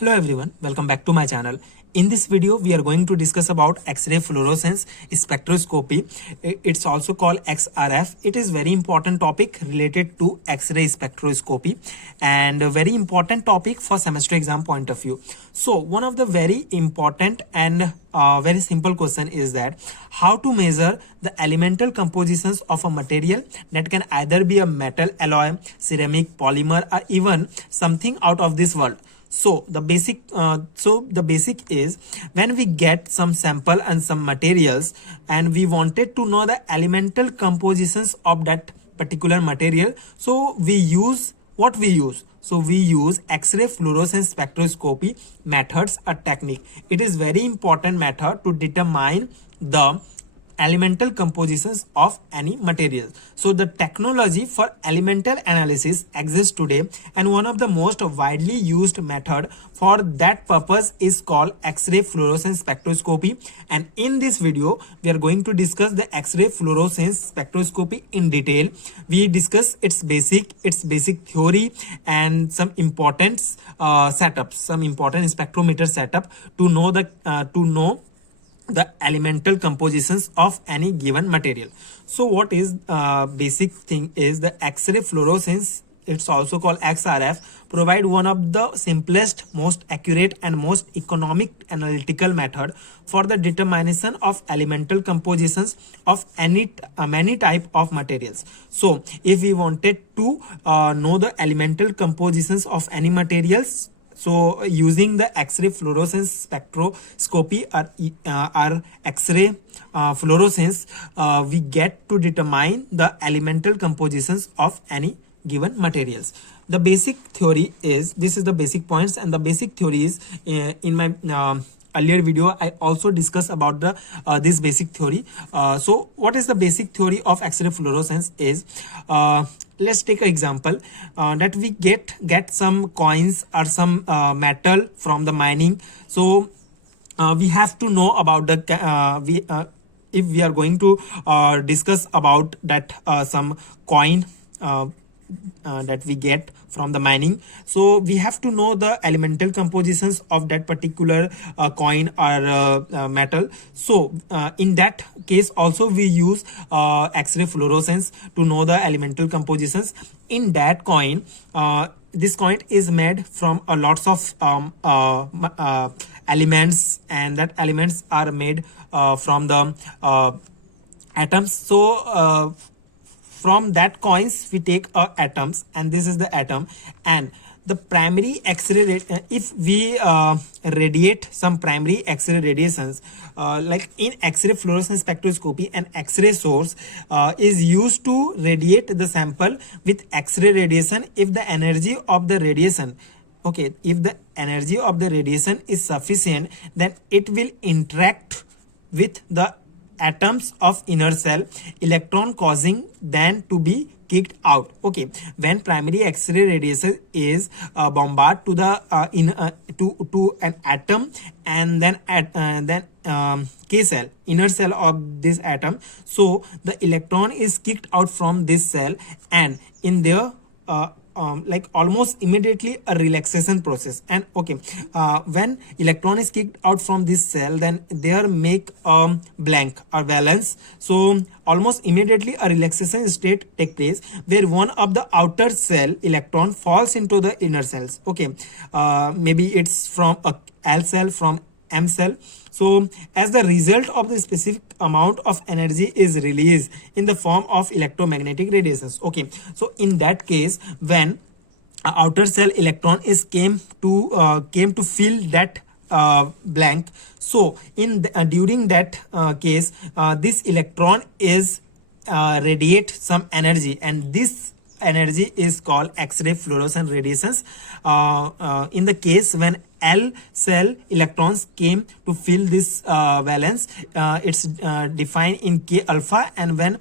Hello everyone, welcome back to my channel. In this video, we are going to discuss about X-ray fluorescence spectroscopy. It's also called XRF. It is very important topic related to X-ray spectroscopy and a very important topic for semester exam point of view. So one of the very important and very simple question is that how to measure the elemental compositions of a material that can either be a metal alloy, ceramic, polymer, or even something out of this world. So the basic is when we get some sample and some materials and we wanted to know the elemental compositions of that particular material. So we use what we use. So we use X-ray fluorescence spectroscopy methods or technique. It is very important method to determine the elemental compositions of any material. So the technology for elemental analysis exists today, and one of the most widely used method for that purpose is called X-ray fluorescence spectroscopy. And in this video we are going to discuss the X-ray fluorescence spectroscopy in detail. We discuss its basic theory and some important setups, some important spectrometer setup to know the elemental compositions of any given material. So what is basic thing is the X-ray fluorescence, it's also called XRF, provide one of the simplest, most accurate and most economic analytical method for the determination of elemental compositions of many type of materials. So if we wanted to know the elemental compositions of any materials, so using the X-ray fluorescence spectroscopy or X-ray fluorescence, we get to determine the elemental compositions of any given materials. The basic theory is, this is the basic points, and the basic theory is in my earlier video I also discussed about the this basic theory. So what is the basic theory of X-ray fluorescence is, let's take an example that we get some coins or some metal from the mining. So we have to know about the if we are going to discuss about that some coin that we get from the mining, so we have to know the elemental compositions of that particular coin or metal. So in that case also we use X-ray fluorescence to know the elemental compositions. In that coin, this coin is made from lots of elements, and that elements are made from the atoms. So from that coins we take atoms, and this is the atom. And the primary X-ray, if we radiate some primary X-ray radiations, like in X-ray fluorescence spectroscopy, an X-ray source is used to radiate the sample with X-ray radiation if the energy of the radiation, okay, if the energy of the radiation is sufficient, then it will interact with the atoms of inner cell electron, causing them to be kicked out. Okay, when primary X-ray radiation is bombarded to the to an atom, and then K cell, inner cell of this atom, so the electron is kicked out from this cell, and in their like almost immediately a relaxation process. And okay, when electron is kicked out from this cell, then there make blank or valence. So almost immediately a relaxation state take place where one of the outer cell electron falls into the inner cells. Okay, maybe it's from a L cell, from M cell. So as the result of the specific amount of energy is released in the form of electromagnetic radiations. Okay, so in that case, when outer cell electron is came to fill that blank, so in during that case, this electron is radiate some energy, and this energy is called X-ray fluorescence radiations. In the case when L cell electrons came to fill this valence, it's defined in K alpha, and when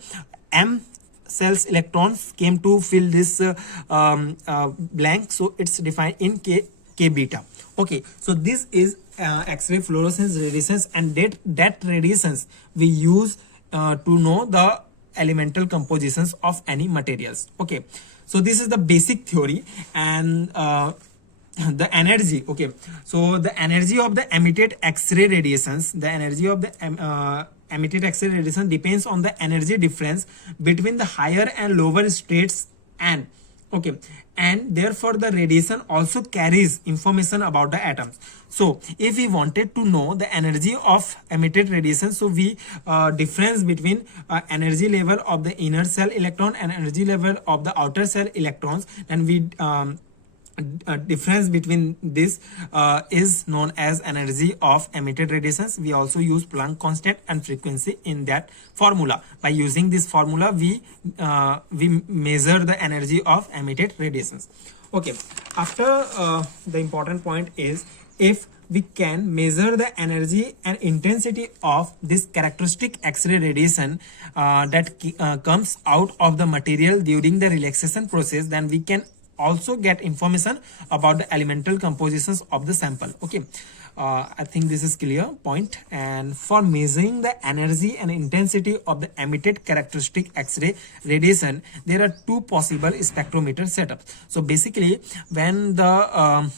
M cells electrons came to fill this blank, so it's defined in K beta. Okay, so this is X-ray fluorescence radiations, and that radiations we use to know the elemental compositions of any materials. Okay, so this is the basic theory, and the energy. Okay, so the energy of the emitted X-ray radiations, the energy of the emitted X-ray radiation depends on the energy difference between the higher and lower states, and okay, and therefore the radiation also carries information about the atoms. So if we wanted to know the energy of emitted radiation, so we difference between energy level of the inner cell electron and energy level of the outer cell electrons, and we difference between this is known as energy of emitted radiations. We also use Planck constant and frequency in that formula. By using this formula, we measure the energy of emitted radiations. Okay, after the important point is, if we can measure the energy and intensity of this characteristic X-ray radiation that comes out of the material during the relaxation process, then we can also get information about the elemental compositions of the sample. Okay, I think this is clear point. And for measuring the energy and intensity of the emitted characteristic X-ray radiation, there are two possible spectrometer setups. So basically, when the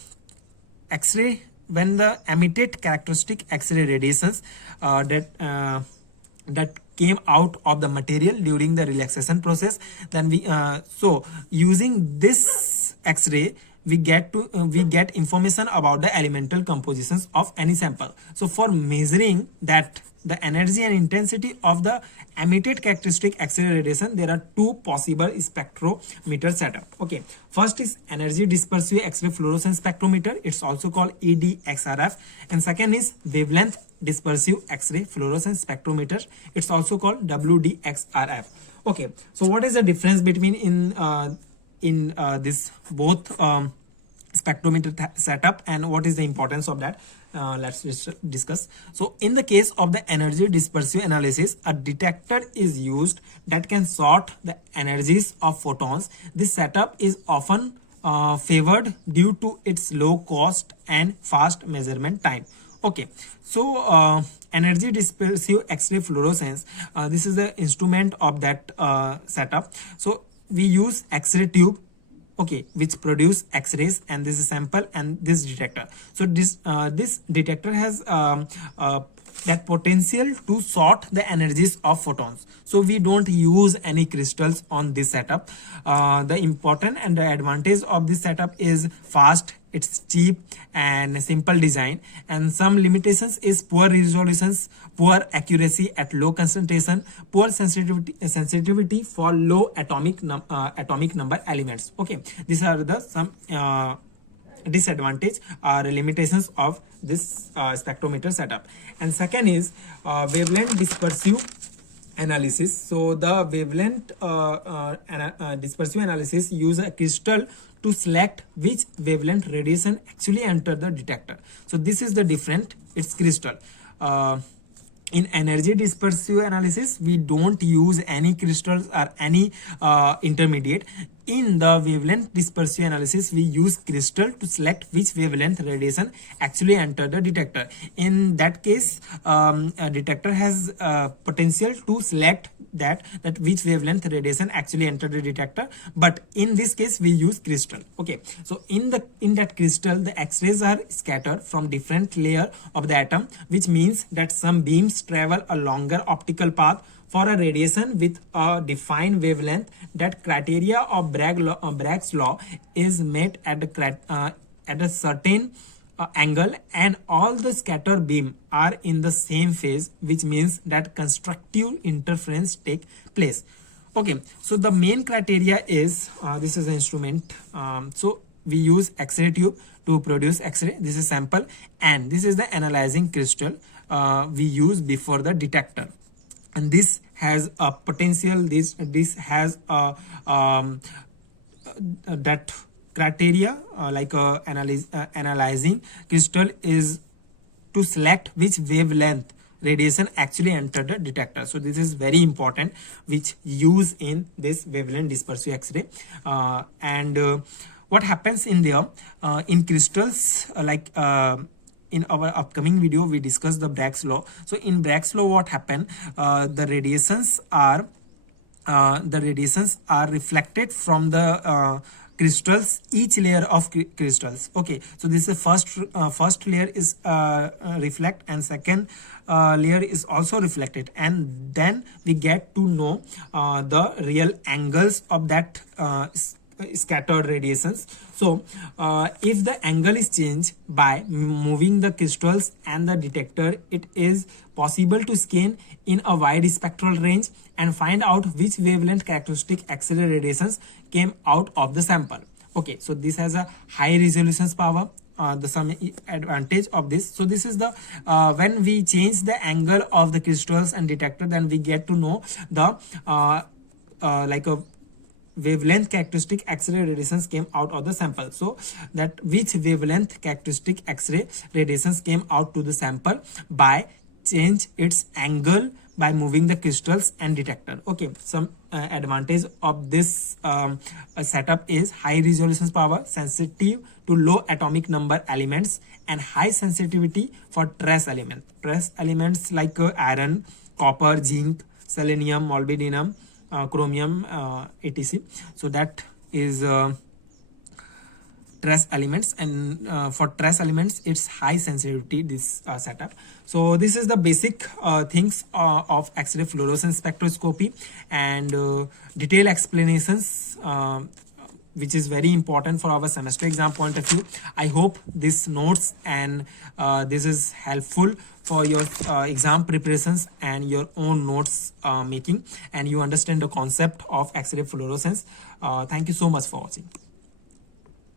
when the emitted characteristic X-ray radiations that came out of the material during the relaxation process, then we so using this X-ray we get information about the elemental compositions of any sample. So for measuring that the energy and intensity of the emitted characteristic X-ray radiation, there are two possible spectrometer setup. Okay, first is energy dispersive X-ray fluorescence spectrometer, it's also called EDXRF, and second is wavelength dispersive X-ray fluorescence spectrometer, it's also called WDXRF. Okay, so what is the difference between in this both spectrometer setup, and what is the importance of that? Let's discuss. So in the case of the energy dispersive analysis, a detector is used that can sort the energies of photons. This setup is often favored due to its low cost and fast measurement time. Okay, so energy dispersive X-ray fluorescence, this is the instrument of that setup. So we use X-ray tube, okay, which produce X-rays, and this is sample and this detector. So this detector has that potential to sort the energies of photons. So we don't use any crystals on this setup. The important and the advantage of this setup is fast, it's cheap and simple design, and some limitations is poor resolutions, poor accuracy at low concentration, poor sensitivity for low atomic number elements. Okay, these are the some disadvantage or limitations of this spectrometer setup. And second is wavelength dispersive analysis. So the wavelength dispersive analysis use a crystal to select which wavelength radiation actually enter the detector. So this is the different, it's crystal. In energy dispersive analysis, we don't use any crystals or any intermediate. In the wavelength dispersive analysis, we use crystal to select which wavelength radiation actually enter the detector. In that case, a detector has potential to select that which wavelength radiation actually enter the detector, but in this case we use crystal. Okay, so in that crystal, the X-rays are scattered from different layer of the atom, which means that some beams travel a longer optical path for a radiation with a defined wavelength. That criteria of Bragg's law is met at a certain angle, and all the scatter beam are in the same phase, which means that constructive interference take place. Okay, so the main criteria is this is an instrument. So we use X-ray tube to produce X-ray. This is sample, and this is the analyzing crystal we use before the detector. And this has a potential. This has a that criteria like analyzing crystal is to select which wavelength radiation actually enter the detector. So this is very important, which use in this wavelength dispersive X-ray. And what happens in there in crystals, in our upcoming video we discuss the Bragg's law. So in Bragg's law, what happened, the radiations are reflected from the crystals, each layer of crystals. Okay, so this is first layer is reflect, and second layer is also reflected, and then we get to know the real angles of that scattered radiations. So if the angle is changed by moving the crystals and the detector, it is possible to scan in a wide spectral range and find out which wavelength characteristic X-ray radiations came out of the sample. Okay, so this has a high resolution power. The some advantage of this, so this is the when we change the angle of the crystals and detector, then we get to know the like a wavelength characteristic X-ray radiations came out of the sample. So that which wavelength characteristic X-ray radiations came out to the sample by change its angle by moving the crystals and detector. Okay, some advantage of this setup is high resolution power, sensitive to low atomic number elements, and high sensitivity for trace elements like iron, copper, zinc, selenium, molybdenum, chromium, etc. So that is trace elements, and for trace elements it's high sensitivity, this setup. So this is the basic things of X-ray fluorescence spectroscopy, and detailed explanations which is very important for our semester exam point of view. I hope this notes and this is helpful for your exam preparations and your own notes making, and you understand the concept of X-ray fluorescence. Thank you so much for watching.